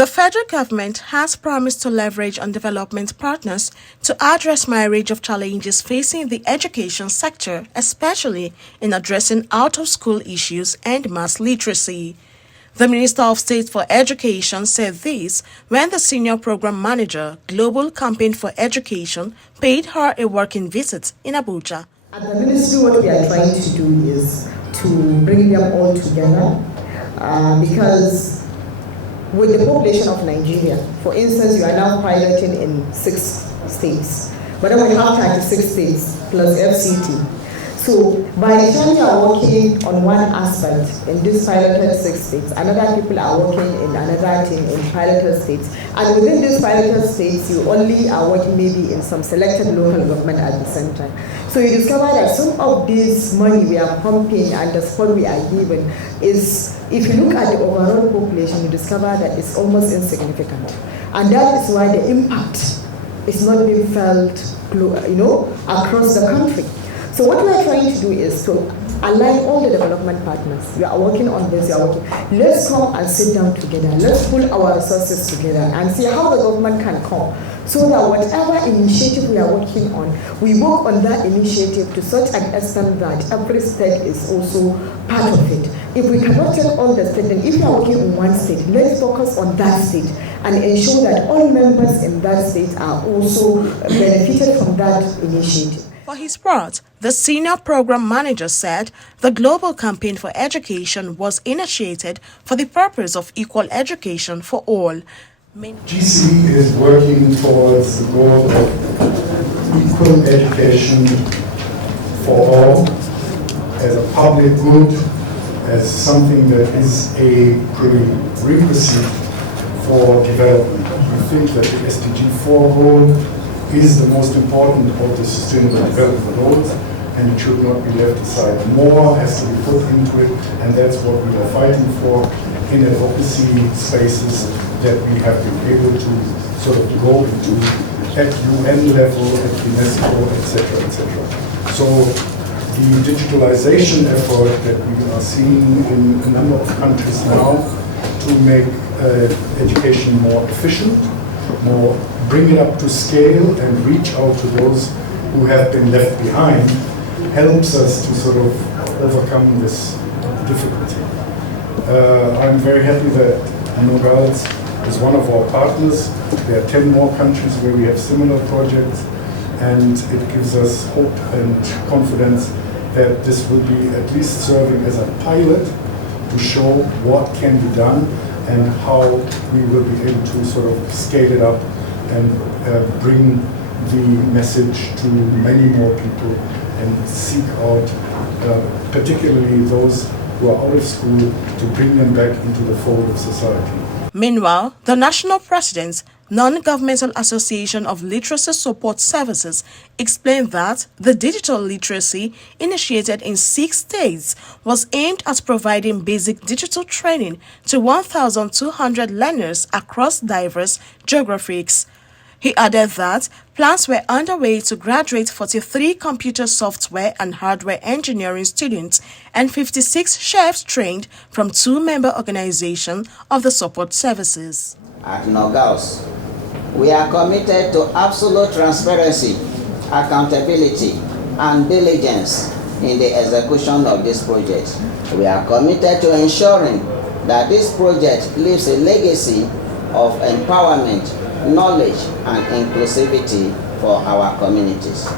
The federal government has promised to leverage on development partners to address a myriad of challenges facing the education sector, especially in addressing out-of-school issues and mass literacy. The Minister of State for Education said this when the Senior Program Manager, Global Campaign for Education, paid her a working visit in Abuja. At the ministry, what we are trying to do is to bring them all together because with the population of Nigeria, for instance, you are now piloting in 6 states, but then we have 36 states plus FCT. So by the time you are working on one aspect in this piloted 6 states, another people are working in another thing in piloted states, and within these piloted states, you only are working maybe in some selected local government at the same time. So you discover that some of this money we are pumping and the support we are giving is, if you look at the overall population, you discover that it's almost insignificant. And that is why the impact is not being felt, across the country. So what we are trying to do is to align all the development partners. We are working on this, Let's come and sit down together. Let's pull our resources together and see how the government can come. So that whatever initiative we are working on, we work on that initiative to such an extent that every state is also part of it. If we cannot take all the states, then if you are working in one state, let's focus on that state and ensure that all members in that state are also benefited from that initiative. For his part, the Senior Program Manager said the Global Campaign for Education was initiated for the purpose of equal education for all. GCE is working towards the goal of equal education for all as a public good, as something that is a prerequisite for development. We think that the SDG 4 goal is the most important of the Sustainable Development Goals, and it should not be left aside. More has to be put into it, and that's what we are fighting for in advocacy spaces that we have been able to sort of go into at UN level, at UNESCO, etc., etc. So the digitalization effort that we are seeing in a number of countries now to make education more efficient, bring it up to scale and reach out to those who have been left behind, helps us to sort of overcome this difficulty. I'm very happy that Non-governmental is one of our partners. There are 10 more countries where we have similar projects, and it gives us hope and confidence that this will be at least serving as a pilot to show what can be done and how we will be able to sort of scale it up and bring the message to many more people and seek out particularly those who are out of school to bring them back into the fold of society. Meanwhile, the National President's Non-Governmental Association of Literacy Support Services explained that the digital literacy initiated in 6 states was aimed at providing basic digital training to 1,200 learners across diverse geographies. He added that plans were underway to graduate 43 computer software and hardware engineering students and 56 chefs trained from 2 member organizations of the support services. At Non-governmental, we are committed to absolute transparency, accountability, and diligence in the execution of this project. We are committed to ensuring that this project leaves a legacy of empowerment, knowledge, and inclusivity for our communities.